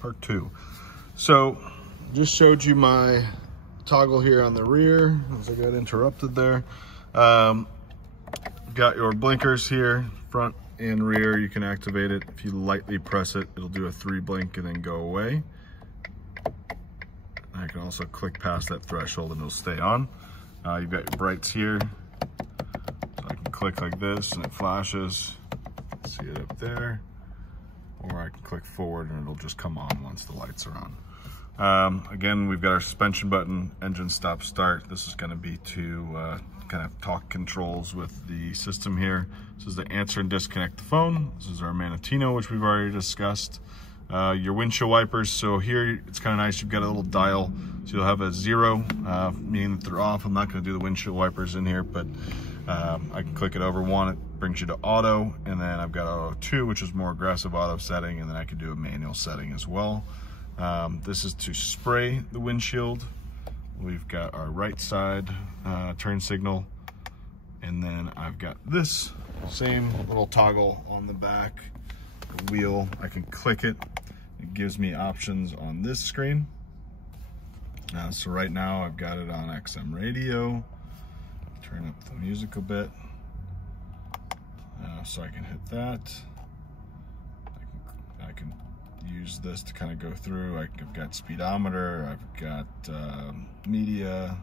part 2. So just showed you my toggle here on the rear as I got interrupted there. Got your blinkers here, front and rear. You can activate it. If you lightly press it, it'll do a 3 blink and then go away. I can also click past that threshold and it'll stay on. You've got your brights here. So I can click like this and it flashes. See it up there. Or I can click forward and it'll just come on once the lights are on. Again, we've got our suspension button, engine stop start. This is going to be to kind of talk controls with the system here. This is to answer and disconnect the phone. This is our Manatino, which we've already discussed. Your windshield wipers. So here it's kind of nice. You've got a little dial. So you'll have a 0, meaning that they're off. I'm not going to do the windshield wipers in here, but I can click it over 1. It brings you to auto, and then I've got auto 2, which is more aggressive auto setting, and then I can do a manual setting as well. This is to spray the windshield. We've got our right side turn signal, and then I've got this same little toggle on the back wheel. I can click it. It gives me options on this screen. So right now I've got it on XM radio. Turn up the music a bit. So I can hit that. I can use this to kind of go through. I've got speedometer, I've got media,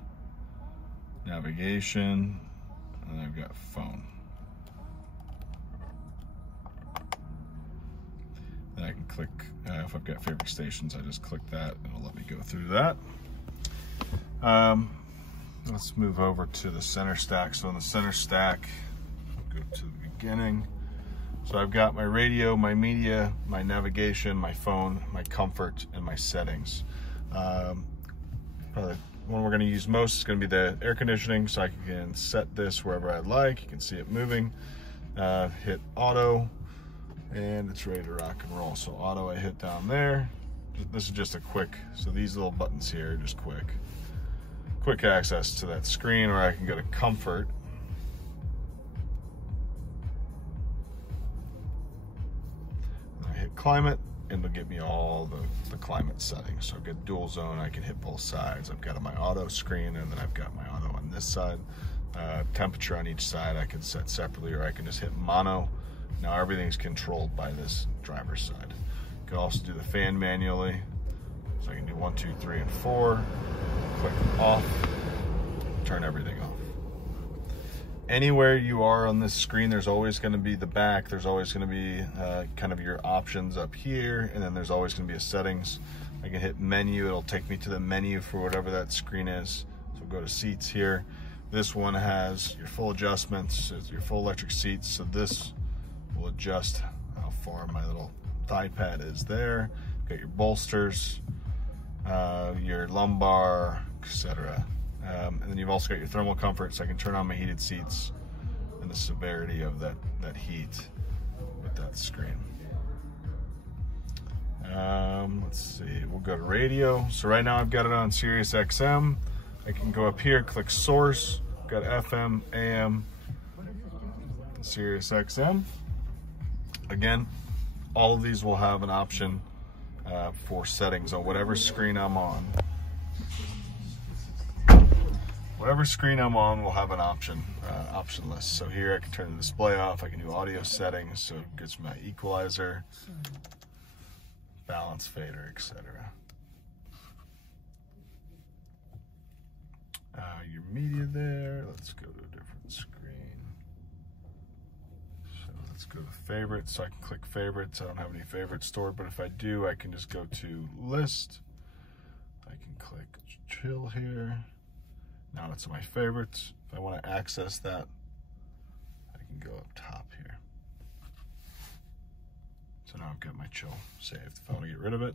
navigation, and I've got phone. Then I can click, if I've got favorite stations, I just click that and it'll let me go through that. Let's move over to the center stack. So in the center stack, go to the beginning. So I've got my radio, my media, my navigation, my phone, my comfort, and my settings. Probably the one we're going to use most is going to be the air conditioning, so I can set this wherever I like. You can see it moving. Hit auto, and it's ready to rock and roll. So auto I hit down there. This is just a quick, so these little buttons here are just quick access to that screen, or I can go to comfort. I hit climate, and it'll give me all the climate settings. So I've got dual zone, I can hit both sides. I've got my auto screen, and then I've got my auto on this side. Temperature on each side I can set separately, or I can just hit mono. Now everything's controlled by this driver's side. You can also do the fan manually. So I can do 1, 2, 3, and 4. Click off, turn everything off. Anywhere you are on this screen, there's always going to be the back. There's always going to be kind of your options up here, and then there's always going to be a settings. I can hit menu. It'll take me to the menu for whatever that screen is. So go to seats here. This one has your full adjustments. It's your full electric seats. So this will adjust how far my little thigh pad is there. Got your bolsters, your lumbar, etc. And then you've also got your thermal comfort, so I can turn on my heated seats and the severity of that heat with that screen. Let's see, we'll go to radio. So right now I've got it on Sirius XM. I can go up here, click source. I've got FM, AM, Sirius XM. Again, all of these will have an option for settings on whatever screen I'm on. Whatever screen I'm on will have an option list. So here I can turn the display off. I can do audio settings, so it gets my equalizer, balance fader, etc. Your media there. Let's go to a different screen. So let's go to favorites. So I can click favorites. I don't have any favorites stored, but if I do, I can just go to list. I can click chill here. Now it's my favorites. If I want to access that, I can go up top here. So now I've got my chill saved. If I want to get rid of it,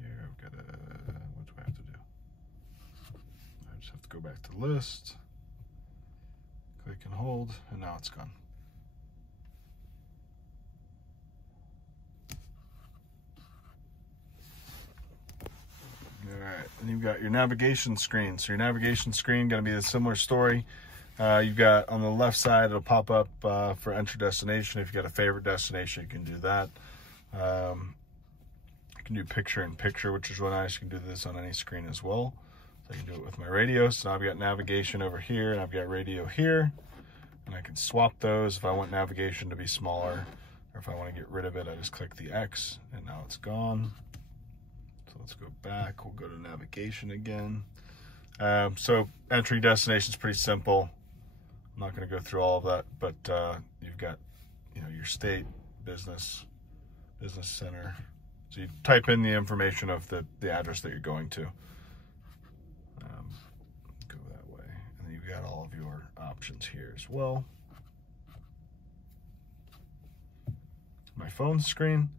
here I've got what do I have to do? I just have to go back to list, click and hold, and now it's gone. All right, and you've got your navigation screen. So your navigation screen going to be a similar story. You've got on the left side, it'll pop up for enter destination. If you've got a favorite destination, you can do that. I can do picture-in-picture, which is really nice. You can do this on any screen as well. So I can do it with my radio. So now I've got navigation over here, and I've got radio here. And I can swap those if I want navigation to be smaller, or if I want to get rid of it, I just click the X, and now it's gone. So let's go back. We'll go to navigation again. So entry destination is pretty simple. I'm not going to go through all of that, but you've got, your state, business center. So you type in the information of the address that you're going to. Go that way. And then you've got all of your options here as well. My phone screen.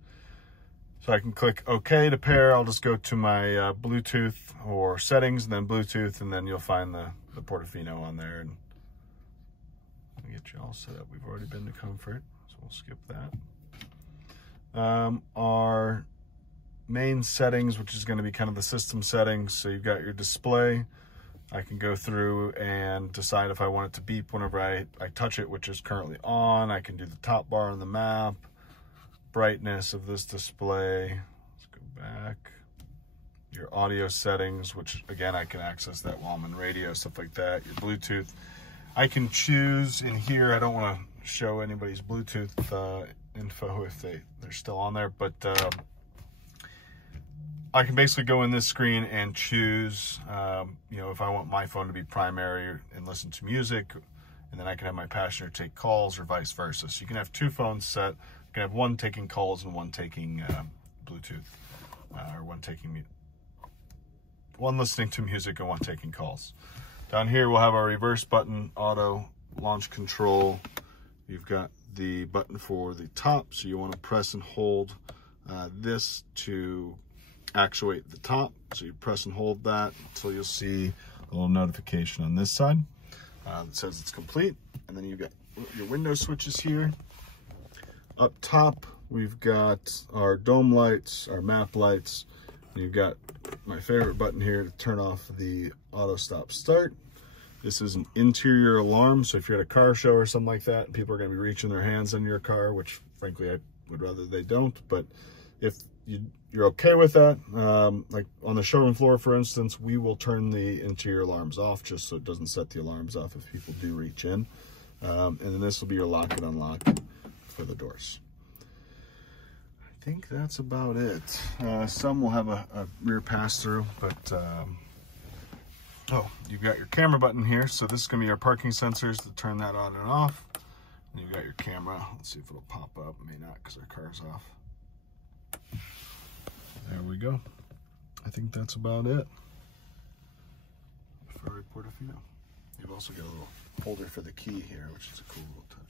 So I can click OK to pair. I'll just go to my Bluetooth or settings, and then Bluetooth, and then you'll find the Portofino on there. And let me get you all set up. We've already been to comfort, so we'll skip that. Our main settings, which is going to be kind of the system settings. So you've got your display. I can go through and decide if I want it to beep whenever I touch it, which is currently on. I can do the top bar on the map. Brightness of this display. Let's go back. Your audio settings, which again, I can access that while I'm in radio, stuff like that. Your Bluetooth. I can choose in here. I don't want to show anybody's Bluetooth info if they're still on there, but I can basically go in this screen and choose, if I want my phone to be primary and listen to music, and then I can have my passenger take calls or vice versa. So you can have two phones set. You can have one taking calls and one taking Bluetooth, or one listening to music and one taking calls. Down here, we'll have our reverse button, auto, launch control. You've got the button for the top, so you want to press and hold this to actuate the top. So you press and hold that until you'll see a little notification on this side that says it's complete. And then you've got your window switches here. Up top, we've got our dome lights, our map lights. You've got my favorite button here to turn off the auto stop start. This is an interior alarm, so if you're at a car show or something like that, people are going to be reaching their hands in your car, which frankly I would rather they don't. But if you're okay with that, like on the showroom floor, for instance, we will turn the interior alarms off just so it doesn't set the alarms off if people do reach in. And then this will be your lock and unlock for the doors. I think that's about it. Some will have a rear pass-through, but oh, you've got your camera button here. So this is going to be your parking sensors to turn that on and off. And you've got your camera. Let's see if it'll pop up. It may not because our car's off. There we go. I think that's about it. Ferrari Portofino. You've also got a little holder for the key here, which is a cool little touch.